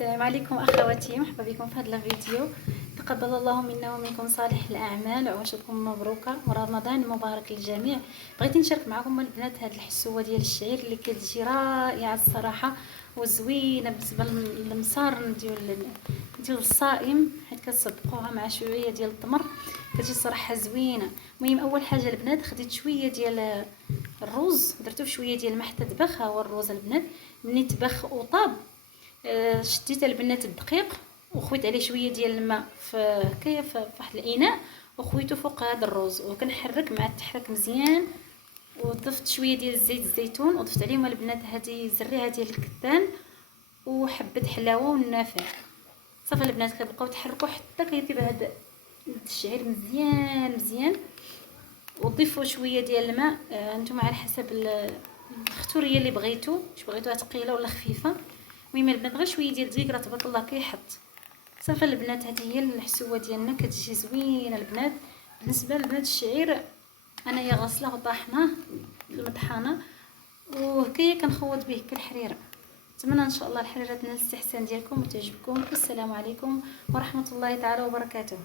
السلام عليكم اخواتي، مرحبا بكم في هذا الفيديو. تقبل الله منا ومنكم صالح الاعمال وعواشركم مبروكه ورمضان مبارك للجميع. بغيت نشارك معكم البنات هذه الحسوه ديال الشعير اللي كتجي رائعه الصراحه وزوينه بالنسبه للمصار ديال الصائم، حيت كتصبقوها مع شويه ديال التمر كتجي صراحه زوينه. المهم اول حاجه البنات خديت شويه ديال الرز، درتو شويه ديال الماء حتى طبخ. ها هو الرز البنات ملي طبخ وطاب شديت البنات الدقيق وخويت عليه شويه ديال الماء في هكايا في واحد الاناء وخويته فوق هذا الرز وكنحرك مع التحرك مزيان. وضفت شويه ديال زيت الزيتون وضفت عليهم البنات هذه زريعه ديال الكتان وحبه حلاوه والنافع. صافي البنات كتبقاو تحركوا حتى كيطيب هذا الشعير مزيان مزيان. وضيفوا شويه ديال الماء انتم على حسب الختوريه اللي بغيتو، واش بغيتوها ثقيله ولا خفيفه. المهم البنات غير شويه ديال الدقيق راه تبارك الله كيحط. صافي البنات هذه هي الحسوه ديالنا كتجي زوينه البنات. بالنسبه لبنات الشعير انايا غاسله وطاحناه في المطحنه وهكايا كنخوض به كالحريره. نتمنى ان شاء الله الحريره تنال الاستحسان ديالكم وتعجبكم. والسلام عليكم ورحمه الله تعالى وبركاته.